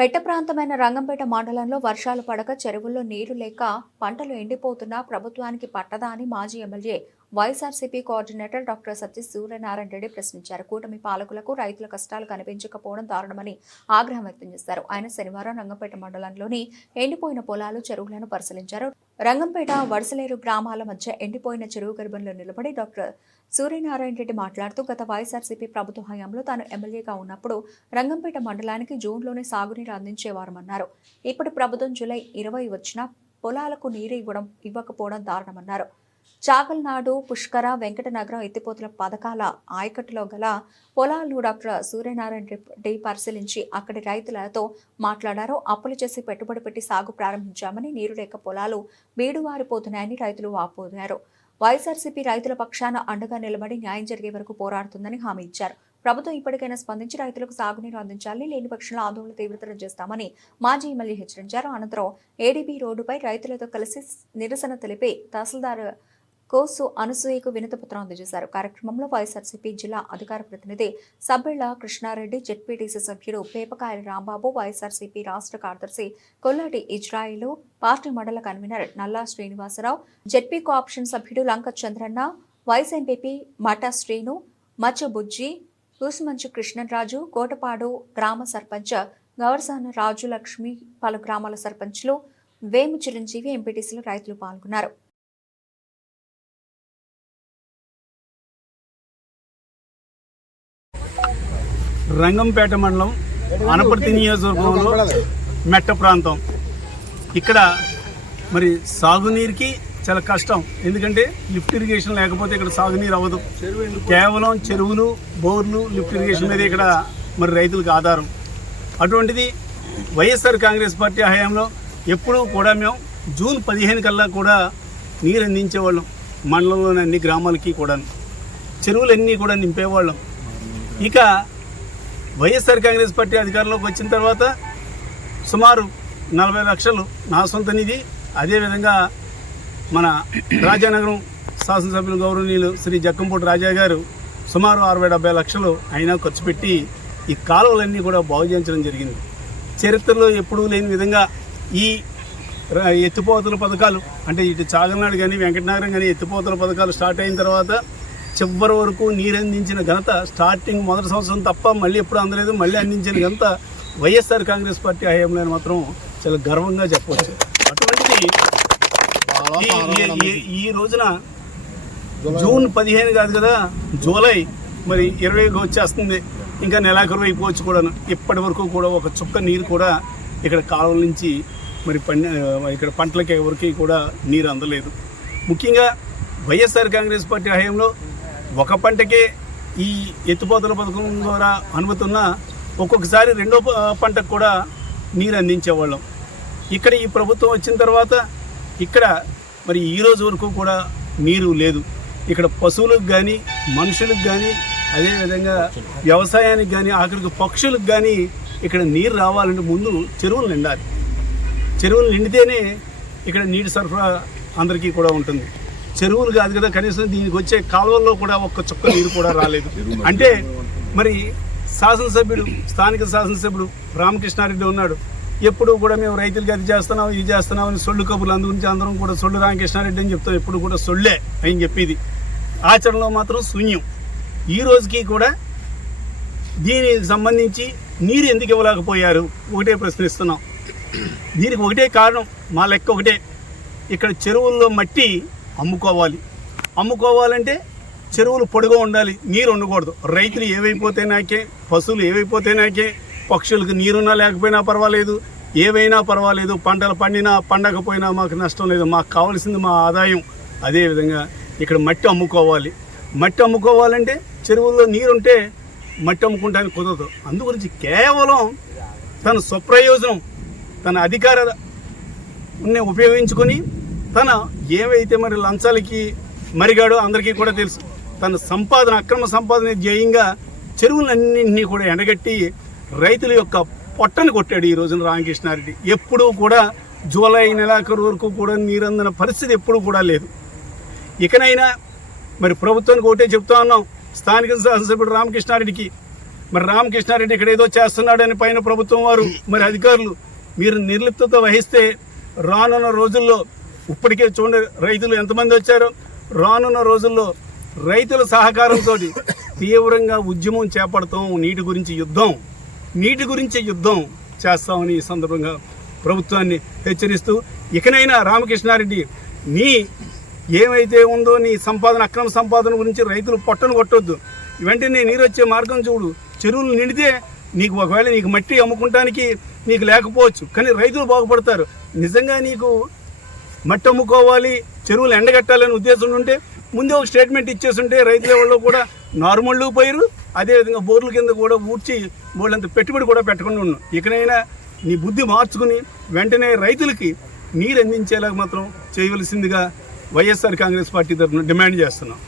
మెట్ట ప్రాంతమైన రంగంపేట మండలంలో వర్షాలు పడక చెరువుల్లో నీరు లేక పంటలు ఎండిపోతున్నా ప్రభుత్వానికి పట్టదా అని మాజీ MLA YSRCP coordinator doctor Satish Suryanarayana Reddy ప్రశ్నించారు. కూటమి పాలకులకు రైతుల కష్టాలు కనిపించకపోవడం దారుణమని ఆగ్రహం వ్యక్తం చేశారు. ఆయన శనివారం రంగంపేట మండలంలోని ఎండిపోయిన పొలాలు, చెరువులను పరిశీలించారు. రంగంపేట, వడసలేరు గ్రామాల మధ్య ఎండిపోయిన చెరువు గర్భంలో నిలబడి డాక్టర్ సూర్యనారాయణ రెడ్డి మాట్లాడుతూ గత వైఎస్ఆర్సీపీ ప్రభుత్వ హయాంలో తాను ఎమ్మెల్యేగా ఉన్నప్పుడు రంగంపేట మండలానికి జూన్లోనే సాగునీరు అందించేవారమన్నారు. ఇప్పుడు ప్రభుత్వం జూలై 20 వచ్చినా పొలాలకు నీరు ఇవ్వకపోవడం దారుణమన్నారు. చాగల్నాడు, పుష్కర, వెంకటనగరం ఎత్తిపోతుల పథకాల ఆయకట్టులో గల పొలాలను డాక్టర్ సూర్యనారాయణ రెడ్డి పరిశీలించి అక్కడి రైతులతో మాట్లాడారు. అప్పులు చేసి పెట్టుబడి పెట్టి సాగు ప్రారంభించామని నీరు లేక పొలాలు బీడువారిపోతున్నాయని రైతులు వాపోయారు. వైఎస్ఆర్సీపీ రైతుల పక్షాన అండగా నిలబడి న్యాయం జరిగే వరకు పోరాడుతుందని హామీ ఇచ్చారు. ప్రభుత్వం ఇప్పటికైనా స్పందించి రైతులకు సాగునీరు అందించాలని, లేని పక్షంలో ఆందోళన తీవ్రతరం చేస్తామని మాజీ ఎమ్మెల్యే హెచ్చరించారు. అనంతరం ఏడీబీ రోడ్డుపై రైతులతో కలిసి నిరసన తెలిపి తహసీల్దార్ కోసు అనసూయకు వినతిపత్రం అందజేశారు. కార్యక్రమంలో వైఎస్ఆర్సీపీ జిల్లా అధికార ప్రతినిధి సబ్బిళ్ల కృష్ణారెడ్డి, జెడ్పీటీసీ సభ్యుడు పేపకాయల రాంబాబు, వైఎస్ఆర్సీపీ రాష్ట్ర కార్యదర్శి కొల్లాటి ఇజ్రాయిలు, పార్టీ మండల కన్వీనర్ నల్లా శ్రీనివాసరావు, జెడ్పీ కోఆప్షన్ సభ్యుడు లంక చంద్రన్న, వైస్ ఎంపీపీ మటా శ్రీను, మచ్చ బుజ్జి, కూసుమంచు కృష్ణరాజు, కోటపాడు గ్రామ సర్పంచ్ గవర్సాన రాజు లక్ష్మి, పలు గ్రామాల సర్పంచ్లు, వేము చిరంజీవి, ఎంపీటీసీలు, రైతులు పాల్గొన్నారు. రంగంపేట మండలం అనపర్తి నియోజకవర్గంలో మెట్ట ప్రాంతం. ఇక్కడ మరి సాగునీరుకి చాలా కష్టం. ఎందుకంటే లిఫ్ట్ ఇరిగేషన్ లేకపోతే ఇక్కడ సాగునీరు అవ్వదు. కేవలం చెరువులు, బోర్లు, లిఫ్ట్ ఇరిగేషన్ మీద ఇక్కడ మరి రైతులకు ఆధారం. అటువంటిది వైఎస్ఆర్ కాంగ్రెస్ పార్టీ హయాంలో ఎప్పుడూ కూడా మేము జూన్ 15 కల్లా కూడా నీరు అందించేవాళ్ళం. మండలంలోని అన్ని గ్రామాలకి కూడా చెరువులన్నీ కూడా నింపేవాళ్ళం. ఇక వైఎస్ఆర్ కాంగ్రెస్ పార్టీ అధికారంలోకి వచ్చిన తర్వాత సుమారు 40 లక్షలు నా సొంత నిధి, అదేవిధంగా మన రాజానగరం శాసనసభ్యులు గౌరవనీయులు శ్రీ జక్కంపూడి రాజా గారు సుమారు 60-70 లక్షలు అయినా ఖర్చు పెట్టి ఈ కాలువలన్నీ కూడా బాగు చేయించడం జరిగింది. చరిత్రలో ఎప్పుడూ లేని విధంగా ఈ ఎత్తిపోతల పథకాలు, అంటే ఇటు చాగల్నాడు కానీ వెంకటనగరం కానీ ఎత్తిపోతల పథకాలు స్టార్ట్ అయిన తర్వాత చివరి వరకు నీరు అందించిన ఘనత, స్టార్టింగ్ మొదటి సంవత్సరం తప్ప మళ్ళీ ఎప్పుడు అందలేదు, మళ్ళీ అందించిన ఘనత వైఎస్ఆర్ కాంగ్రెస్ పార్టీ హయాంలో మాత్రం చాలా గర్వంగా చెప్పవచ్చు. అటువంటిది ఈ రోజున జూన్ 15 కాదు కదా, జూలై మరి 20కి వచ్చేస్తుంది. ఇంకా నెలాఖరు అయిపోవచ్చు కూడాను. ఇప్పటి వరకు కూడా ఒక చుక్క నీరు కూడా ఇక్కడ కాలువల నుంచి మరి ఇక్కడ పంటలకి ఎవరికి కూడా నీరు అందలేదు. ముఖ్యంగా వైఎస్ఆర్ కాంగ్రెస్ పార్టీ హయాంలో ఒక పంటకే ఈ ఎత్తిపోతల పథకం ద్వారా అనుమతి ఉన్న ఒక్కొక్కసారి రెండో పంటకు కూడా నీరు అందించేవాళ్ళం. ఇక్కడ ఈ ప్రభుత్వం వచ్చిన తర్వాత ఇక్కడ మరి ఈ రోజు వరకు కూడా నీరు లేదు. ఇక్కడ పశువులకు కానీ, మనుషులకు కానీ, అదేవిధంగా వ్యవసాయానికి కానీ, ఆఖరికి పక్షులకు కానీ ఇక్కడ నీరు రావాలంటే ముందు చెరువులు నిండాలి. చెరువులు నిండితేనే ఇక్కడ నీటి సరఫరా అందరికీ కూడా ఉంటుంది. చెరువులు కాదు కదా, కనీసం దీనికి వచ్చే కాలువల్లో కూడా ఒక్క చుక్క నీరు కూడా రాలేదు. అంటే మరి శాసనసభ్యుడు, స్థానిక శాసనసభ్యుడు రామకృష్ణారెడ్డి ఉన్నాడు. ఎప్పుడు కూడా మేము రైతులకి అది చేస్తున్నాం, ఇది చేస్తున్నాం అని సొల్లు కబుర్లు, అందుగురించి అందరం కూడా సొల్లు రామకృష్ణారెడ్డి అని చెప్తాం. ఎప్పుడు కూడా సొల్లే అని చెప్పేది, ఆచరణలో మాత్రం శూన్యం. ఈ రోజుకి కూడా దీనికి సంబంధించి నీరు ఎందుకు ఇవ్వలేకపోయారు ఒకటే ప్రశ్నిస్తున్నాం. దీనికి ఒకటే కారణం, మా లెక్క ఒకటే, ఇక్కడ చెరువుల్లో మట్టి అమ్ముకోవాలంటే చెరువులు పొడిగా ఉండాలి, నీరు ఉండకూడదు. రైతులు ఏవైపోతే నాకే, పశువులు ఏవైపోతే నాకే, పక్షులకు నీరున్నా లేకపోయినా పర్వాలేదు, ఏవైనా పర్వాలేదు, పంటలు పండినా పండకపోయినా మాకు నష్టం లేదు. మాకు కావాల్సింది మా ఆదాయం. అదేవిధంగా ఇక్కడ మట్టి అమ్ముకోవాలంటే చెరువుల్లో నీరుంటే మట్టి అమ్ముకుంటానికి కుదరదు. అందుగురించి కేవలం తన స్వప్రయోజనం, తన అధికార ఉపయోగించుకొని తన ఏవైతే మరి లంచాలకి మరిగాడో అందరికీ కూడా తెలుసు. తన సంపాదన, అక్రమ సంపాదన ధ్యేయంగా చెరువులన్నింటినీ కూడా ఎండగట్టి రైతుల యొక్క పొట్టను కొట్టాడు ఈ రోజున రామకృష్ణారెడ్డి. ఎప్పుడూ కూడా జూలై నెలాఖరు వరకు కూడా నీరందిన పరిస్థితి ఎప్పుడూ కూడా లేదు. ఇకనైనా మరి ప్రభుత్వానికి ఒకటే చెప్తా ఉన్నాం, స్థానిక శాసనసభ్యుడు రామకృష్ణారెడ్డికి మరి రామకృష్ణారెడ్డి ఇక్కడ ఏదో చేస్తున్నాడని పైన ప్రభుత్వం వారు మరి అధికారులు మీరు నిర్లిప్తత వహిస్తే రానున్న రోజుల్లో ఇప్పటికే చూడండి రైతులు ఎంతమంది వచ్చారో, రానున్న రోజుల్లో రైతుల సహకారంతో తీవ్రంగా ఉద్యమం చేపడతాం. నీటి గురించి యుద్ధం చేస్తామని ఈ సందర్భంగా ప్రభుత్వాన్ని హెచ్చరిస్తూ, ఇకనైనా రామకృష్ణారెడ్డి నీ ఏమైతే ఉందో నీ సంపాదన, అక్రమ సంపాదన గురించి రైతులు పొట్టను కొట్టొద్దు. వెంటనే నీరు వచ్చే మార్గం చూడు. చెరువులు నిండితే నీకు ఒకవేళ నీకు మట్టి అమ్ముకుంటానికి నీకు లేకపోవచ్చు, కానీ రైతులు బాగుపడతారు. నిజంగా నీకు మట్టి అమ్ముకోవాలి, చెరువులు ఎండగట్టాలని ఉద్దేశం ఉంటే ముందే ఒక స్టేట్మెంట్ ఇచ్చేస్తుంటే రైతుల వాళ్ళు కూడా నార్మల్ పోయారు. అదేవిధంగా బోర్ల కింద కూడా ఊడ్చి బోర్లంత పెట్టుబడి కూడా పెట్టకుండా ఉన్నాం. ఇకనైనా నీ బుద్ధి మార్చుకుని వెంటనే రైతులకి నీరు అందించేలాగా మాత్రం చేయవలసిందిగా వైఎస్ఆర్ కాంగ్రెస్ పార్టీ తరఫున డిమాండ్ చేస్తున్నాం.